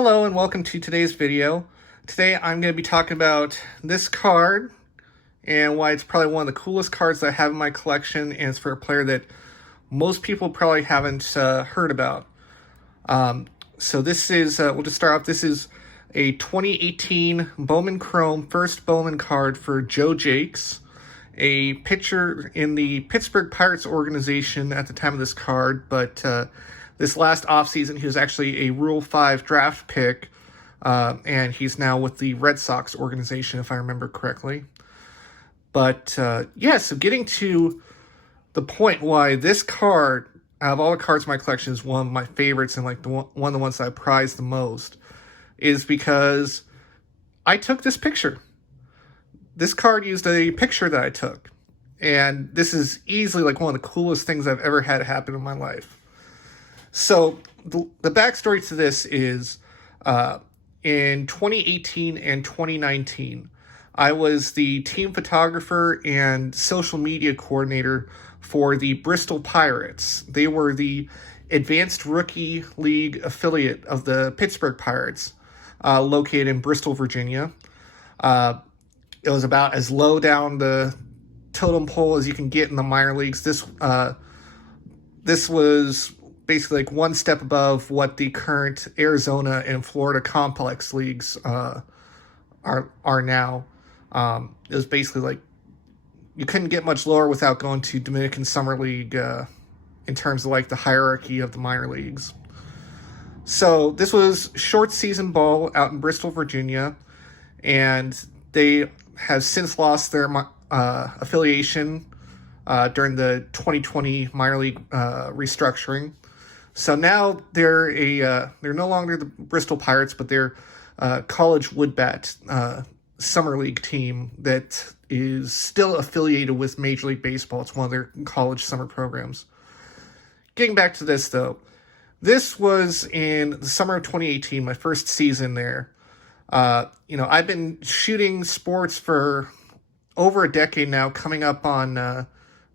Hello and welcome to today's video. Today I'm going to be talking about this card and why it's probably one of the coolest cards that I have in my collection, and it's for a player that most people probably haven't heard about. So this is, we'll just start off, this is a 2018 Bowman Chrome first Bowman card for Joe Jacques, a pitcher in the Pittsburgh Pirates organization at the time of this card, but this last offseason, he was actually a Rule 5 draft pick, and he's now with the Red Sox organization, if I remember correctly. But, so getting to the point why this card, out of all the cards in my collection, is one of my favorites and like one of the ones that I prize the most, is because I took this picture. This card used a picture that I took, and this is easily like one of the coolest things I've ever had happen in my life. So the backstory to this is in 2018 and 2019, I was the team photographer and social media coordinator for the Bristol Pirates. They were the Advanced Rookie League affiliate of the Pittsburgh Pirates, located in Bristol, Virginia. It was about as low down the totem pole as you can get in the minor leagues. This was basically like one step above what the current Arizona and Florida complex leagues are now. It was basically like you couldn't get much lower without going to Dominican Summer League in terms of like the hierarchy of the minor leagues. So this was short season ball out in Bristol, Virginia, and they have since lost their affiliation during the 2020 minor league restructuring. So now they're no longer the Bristol Pirates, but they're college woodbat summer league team that is still affiliated with Major League Baseball. It's one of their college summer programs. Getting back to this though, this was in the summer of 2018, my first season there. I've been shooting sports for over a decade now, coming up on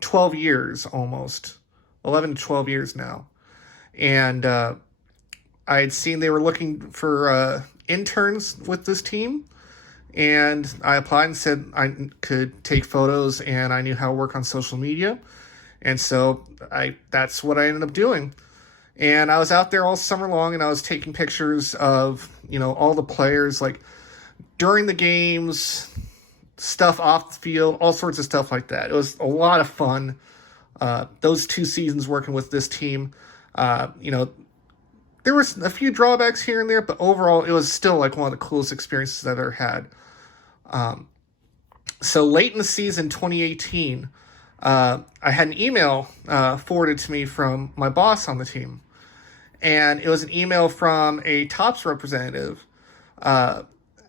12 years almost, 11 to 12 years now. And I had seen they were looking for interns with this team, and I applied and said I could take photos and I knew how to work on social media. And so that's what I ended up doing. And I was out there all summer long, and I was taking pictures of, all the players, like during the games, stuff off the field, all sorts of stuff like that. It was a lot of fun. Those 2 seasons working with this team, there was a few drawbacks here and there, but overall it was still like one of the coolest experiences I've ever had. So late in the season, 2018, I had an email forwarded to me from my boss on the team. And it was an email from a Topps representative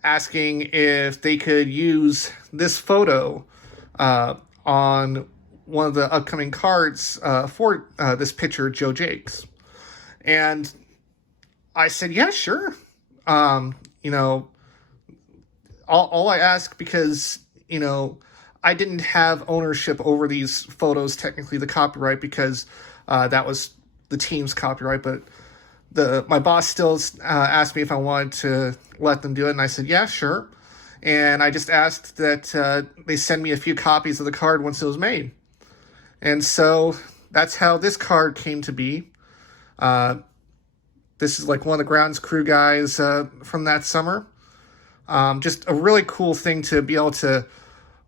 asking if they could use this photo on one of the upcoming cards for this pitcher, Joe Jacques. And I said, yeah, sure. All I ask, because, I didn't have ownership over these photos, technically the copyright, because that was the team's copyright, but my boss still asked me if I wanted to let them do it, and I said, yeah, sure. And I just asked that they send me a few copies of the card once it was made. And so that's how this card came to be. This is like one of the grounds crew guys from that summer. Just a really cool thing to be able to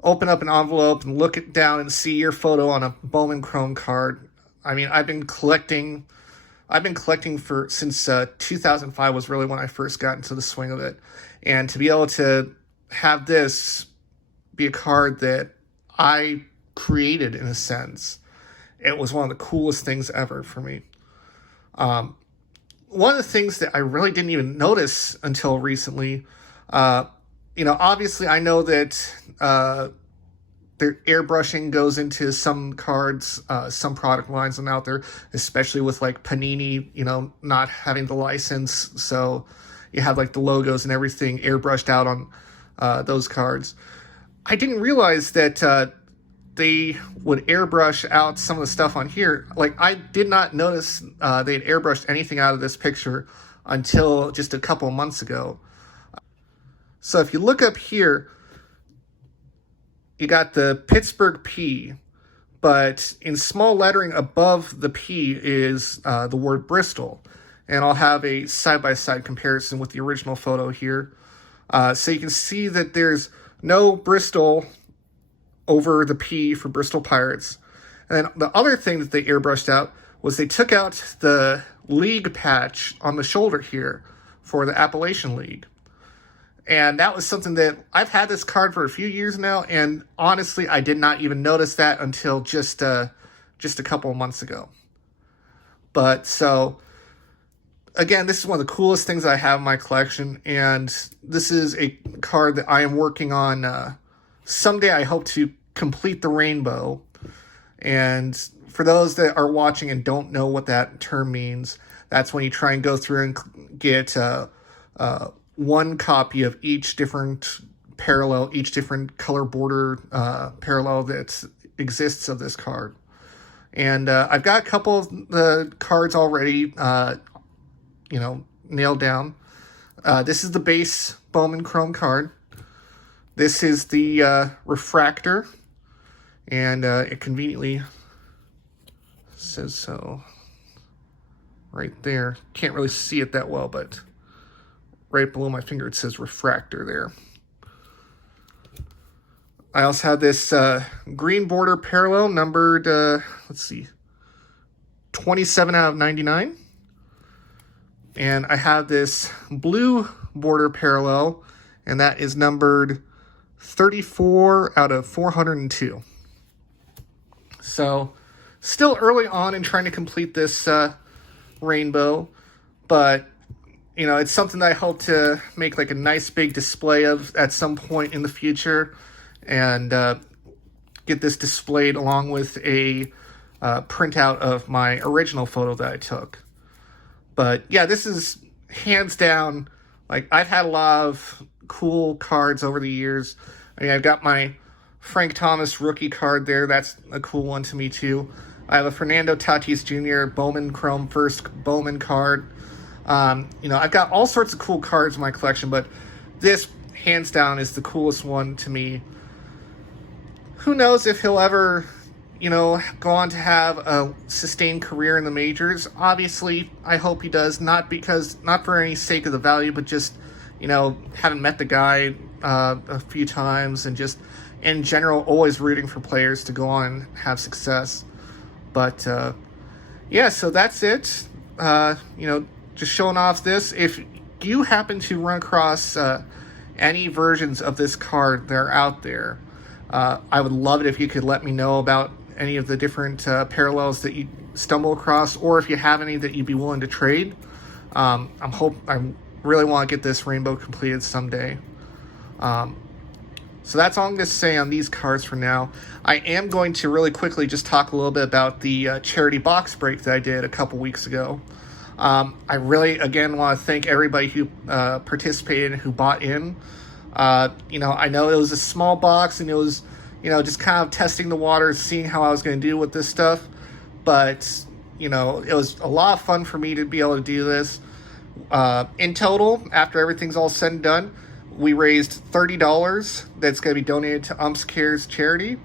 open up an envelope and look it down and see your photo on a Bowman Chrome card. I mean, I've been collecting since 2005 was really when I first got into the swing of it. And to be able to have this be a card that I created, in a sense, it was one of the coolest things ever for me. One of the things that I really didn't even notice until recently, obviously I know that their airbrushing goes into some cards, some product lines and out there, especially with like Panini, not having the license. So you have like the logos and everything airbrushed out on those cards. I didn't realize that they would airbrush out some of the stuff on here. Like, I did not notice they had airbrushed anything out of this picture until just a couple of months ago. So if you look up here, you got the Pittsburgh P, but in small lettering above the P is the word Bristol. And I'll have a side-by-side comparison with the original photo here. So you can see that there's no Bristol over the P for Bristol Pirates. And then the other thing that they airbrushed out was they took out the league patch on the shoulder here for the Appalachian League. And that was something that I've had this card for a few years now, and honestly, I did not even notice that until just a couple of months ago. But so, again, this is one of the coolest things I have in my collection, and this is a card that I am working on. Someday I hope to complete the rainbow. And for those that are watching and don't know what that term means, that's when you try and go through and get one copy of each different parallel, each different color border parallel that exists of this card. And I've got a couple of the cards already, nailed down. This is the base Bowman Chrome card. This is the Refractor, and it conveniently says so right there. Can't really see it that well, but right below my finger it says Refractor there. I also have this green border parallel numbered, 27 out of 99. And I have this blue border parallel, and that is numbered 34 out of 402. So, still early on in trying to complete this rainbow, but, it's something that I hope to make like a nice big display of at some point in the future, and get this displayed along with a printout of my original photo that I took. But yeah, this is hands down, like, I've had a lot of cool cards over the years. I mean, I've got my Frank Thomas rookie card there. That's a cool one to me too. I have a Fernando Tatis Jr. Bowman Chrome first Bowman card. I've got all sorts of cool cards in my collection, but this, hands down, is the coolest one to me. Who knows if he'll ever, go on to have a sustained career in the majors. Obviously, I hope he does, not for any sake of the value, but just, having met the guy a few times, and just, in general, always rooting for players to go on and have success. But, so that's it. Just showing off this. If you happen to run across any versions of this card that are out there, I would love it if you could let me know about any of the different parallels that you stumble across, or if you have any that you'd be willing to trade. I really want to get this rainbow completed someday. So that's all I'm going to say on these cards for now. I am going to really quickly just talk a little bit about the charity box break that I did a couple weeks ago. I really, again, want to thank everybody who participated and who bought in. I know it was a small box, and it was, just kind of testing the waters, seeing how I was going to do with this stuff. But, it was a lot of fun for me to be able to do this. In total, after everything's all said and done, we raised $30 that's going to be donated to Umps Cares charity.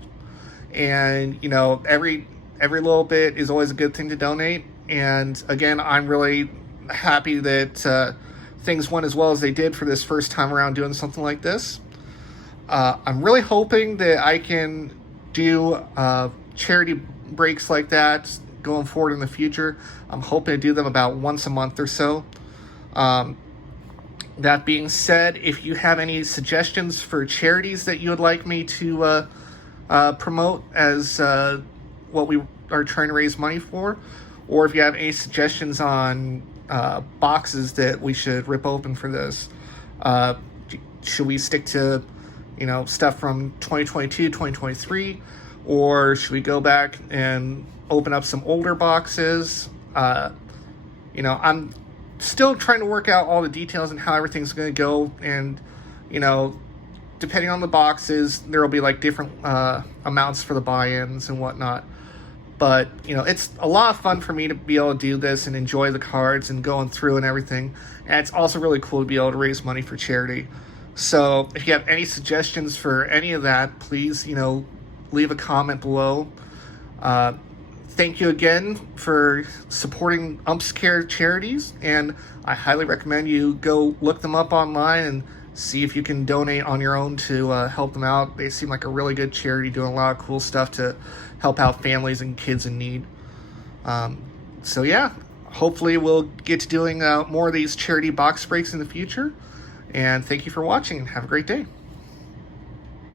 And, every little bit is always a good thing to donate. And again, I'm really happy that things went as well as they did for this first time around doing something like this. I'm really hoping that I can do charity breaks like that going forward in the future. I'm hoping to do them about once a month or so. That being said, if you have any suggestions for charities that you would like me to promote as what we are trying to raise money for, or if you have any suggestions on boxes that we should rip open for this, should we stick to, stuff from 2022, 2023, or should we go back and open up some older boxes? I'm still trying to work out all the details and how everything's going to go, and, depending on the boxes, there will be like different amounts for the buy-ins and whatnot. But, you know, it's a lot of fun for me to be able to do this and enjoy the cards and going through and everything. And it's also really cool to be able to raise money for charity. So if you have any suggestions for any of that, please, you know, leave a comment below. Thank you again for supporting UmpsCare charities, and I highly recommend you go look them up online and see if you can donate on your own to help them out. They seem like a really good charity doing a lot of cool stuff to help out families and kids in need. So yeah, hopefully we'll get to doing more of these charity box breaks in the future. And thank you for watching, and have a great day.